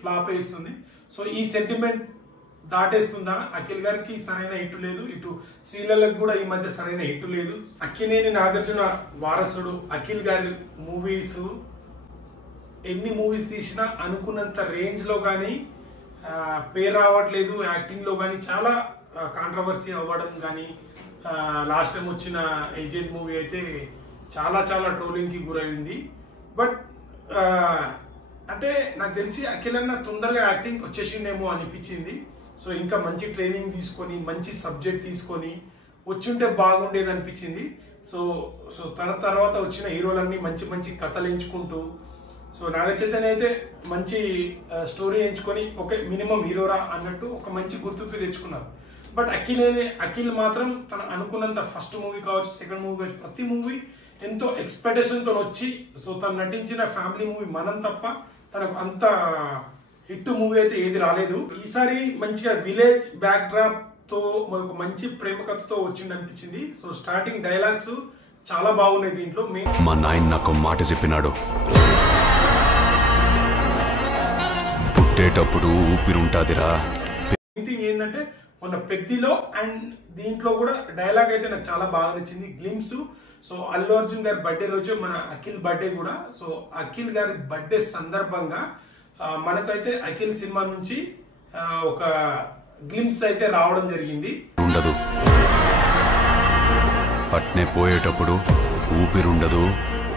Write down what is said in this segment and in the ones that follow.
Flop వేస్తుంది. So ఈ sentiment దాటేస్తుందా? Akhil గారికి సరైన హిట్ లేదు, ఇటు శ్రీలలకు కూడా ఈ మధ్య సరైన హిట్ లేదు. అక్కినేని నాగార్జున వారసుడు అఖిల్ గారి మూవీస్ ఎన్ని మూవీస్ తీసినా అనుకున్నంత రేంజ్ లో కానీ పేరు రావట్లేదు. యాక్టింగ్ లో కానీ చాలా కాంట్రవర్సీ అవ్వడం కానీ, లాస్ట్ టైం వచ్చిన ఏజెంట్ మూవీ అయితే చాలా చాలా ట్రోలింగ్ కి గురైంది. బట్ అంటే నాకు తెలిసి అఖిల్ అన్న తొందరగా యాక్టింగ్ వచ్చేసిండేమో అనిపించింది. సో ఇంకా మంచి ట్రైనింగ్ తీసుకొని మంచి సబ్జెక్ట్ తీసుకొని వచ్చుంటే బాగుండేది అనిపించింది. సో సో తన తర్వాత వచ్చిన హీరోలన్నీ మంచి మంచి కథలు ఎంచుకుంటూ, సో నాగ చైతన్య అయితే మంచి స్టోరీ ఎంచుకొని ఒక మినిమం హీరోరా అన్నట్టు ఒక మంచి గుర్తింపు తెచ్చుకున్నారు. బట్ అఖిల్ మాత్రం తన అనుకున్నంత ఫస్ట్ మూవీ కావచ్చు, సెకండ్ మూవీ కావచ్చు, ప్రతి మూవీ ఎంతో ఎక్స్పెక్టేషన్తో వచ్చి, సో తను నటించిన ఫ్యామిలీ మూవీ మనం తప్ప తనకు అంత హిట్ మూవీ అయితే ఏది రాలేదు. ఈసారి మంచిగా విలేజ్ బ్యాక్ డ్రాప్ తో మనకు మంచి ప్రేమ కథతో వచ్చింది అనిపించింది. సో స్టార్టింగ్ డైలాగ్స్ చాలా బాగున్నాయి దీంట్లో. మా నాయన నాకు మాట చెప్పినాడు, పుట్టేటప్పుడు ఊపిరుంటాదిరా. థింగ్ ఏంటంటే మొన్న పెద్దిలో అండ్ దీంట్లో కూడా డైలాగ్ అయితే నాకు చాలా బాగా నచ్చింది, గ్లిమ్స్. సో అల్లు అర్జున్ గారి బర్త్డే రోజు మన అఖిల్ బర్త్డే కూడా. సో అఖిల్ గారి బర్త్డే సందర్భంగా మనకైతే అఖిల్ సినిమా నుంచి ఒక గ్లిమ్స్ అయితే రావడం జరిగింది. ఉండదు పట్నే పోయేటప్పుడు ఊపిరుండదు,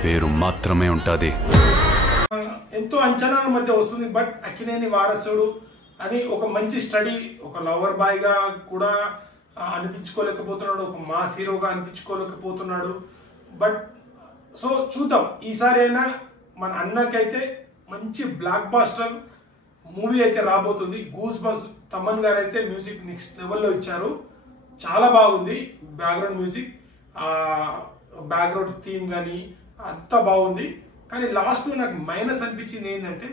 పేరు మాత్రమే ఉంటది. ఎంతో అంచనాల మధ్య వస్తుంది. బట్ అక్కినేని వారసుడు అని ఒక మంచి స్టడీ, ఒక లవర్ బాయ్ గా కూడా అనిపించుకోలేకపోతున్నాడు, ఒక మాస్ హీరోగా అనిపించుకోలేకపోతున్నాడు. బట్ సో చూద్దాం, ఈసారి అయినా మన అన్నకైతే మంచి బ్లాక్ బాస్టర్ మూవీ అయితే రాబోతుంది. గూస్ బంప్స్ తమన్ గారు అయితే మ్యూజిక్ నెక్స్ట్ లెవెల్లో ఇచ్చారు, చాలా బాగుంది. బ్యాక్గ్రౌండ్ మ్యూజిక్, బ్యాక్గ్రౌండ్ థీమ్ కానీ అంతా బాగుంది. కానీ లాస్ట్ నాకు మైనస్ అనిపించింది ఏంటంటే,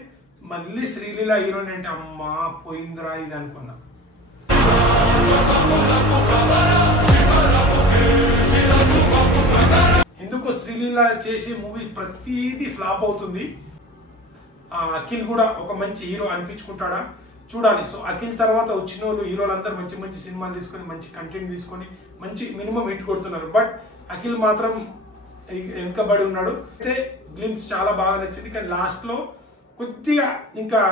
మళ్ళీ శ్రీలీల హీరోయిన్ అంటే అమ్మా పోయిందిరా ఇది అనుకున్నా. ఎందుకో శ్రీలీల చేసే మూవీ ప్రతిదీ ఫ్లాప్ అవుతుంది. అఖిల్ కూడా ఒక మంచి హీరో అనిపించుకుంటాడా చూడాలి. సో అఖిల్ తర్వాత వచ్చిన వాళ్ళు హీరోలందరూ మంచి మంచి సినిమాలు తీసుకొని మంచి కంటెంట్ తీసుకొని మంచి మినిమం హిట్ కొడుతున్నారు. బట్ అఖిల్ మాత్రం వెనుకబడి ఉన్నాడు. అయితే గ్లిమ్స్ చాలా బాగా నచ్చింది, కానీ లాస్ట్ లో కొద్దిగా ఇంకా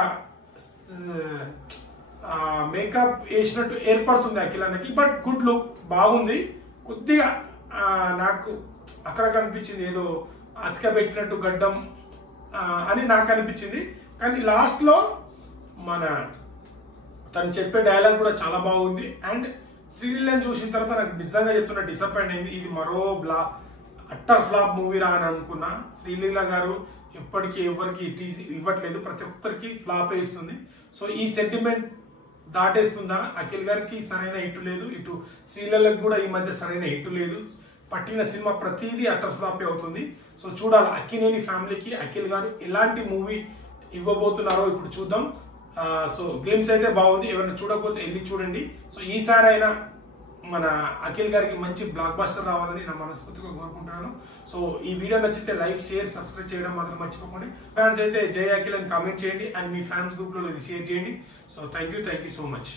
మేకప్ వేసినట్టు ఏర్పడుతుంది అఖిల్ అన్నకి. బట్ గుడ్ లుక్ బాగుంది. కొద్దిగా నాకు అక్కడ కనిపించింది ఏదో అతిక పెట్టినట్టు గడ్డం అని నాకు అనిపించింది. కానీ లాస్ట్ లో మన తను చెప్పే డైలాగ్ కూడా చాలా బాగుంది. అండ్ శ్రీలీలను చూసిన తర్వాత నాకు నిజంగా చెప్తున్నా డిసప్పాయింట్ అయింది. ఇది మరో అట్టర్ ఫ్లాప్ మూవీ రా అని అనుకున్నా. శ్రీలీల గారు ఎప్పటికీ ఎవరికి ఇవ్వట్లేదు, ప్రతి ఒక్కరికి ఫ్లాప్ వేస్తుంది. సో ఈ సెంటిమెంట్ దాటేస్తుందా? అఖిల్ గారికి సరైన హిట్ లేదు, ఇటు శ్రీలీలకు కూడా ఈ మధ్య సరైన హిట్ లేదు. పట్టిన సినిమా ప్రతిదీ అట్టర్ ఫ్లాప్ అవుతుంది. సో చూడాలి అక్కినేని ఫ్యామిలీకి అఖిల్ గారు ఎలాంటి మూవీ ఇవ్వబోతున్నారో ఇప్పుడు చూద్దాం. సో గ్లిమ్స్ అయితే బాగుంది, ఎవరైనా చూడకపోతే వెళ్ళి చూడండి. సో ఈసారి అయినా మన అఖిల్ గారికి మంచి బ్లాక్ బస్టర్ రావాలని నా మనస్ఫూర్తిగా కోరుకుంటున్నాను. సో ఈ వీడియో నచ్చితే లైక్, షేర్, సబ్స్క్రైబ్ చేయడం మాత్రం మర్చిపోకండి. ఫ్యాన్స్ అయితే జై అఖిల్ అని కామెంట్ చేయండి అండ్ మీ ఫ్యాన్స్ గ్రూప్ లో ఇది షేర్ చేయండి. So thank you so much.